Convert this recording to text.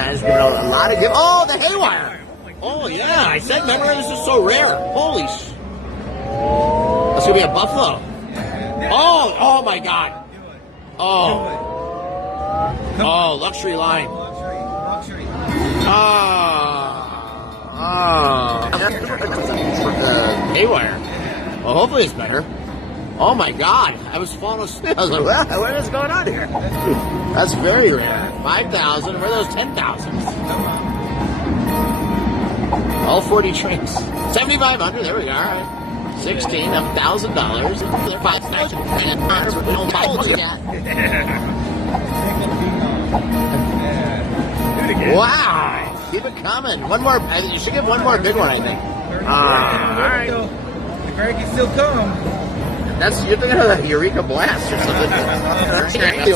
guys giving out a lot of gifts. Oh, the Haywire. Oh, yeah. I said, remember, this is so rare. Holy sh... That's going to be a buffalo. Oh, my God. Oh, luxury line. Haywire. Well, hopefully it's better. Oh my God! I was falling asleep. I was like, "Well, what is going on here?" That's very rare. 5,000. Where are those 10,000s? All 40 tricks. 7,500. There we go. All right. 16. $1,000. 5,000. Wow! Keep it coming. One more. You should give one more big one, I think. All right. The crank can still come. You're thinking of the Eureka Blast or something.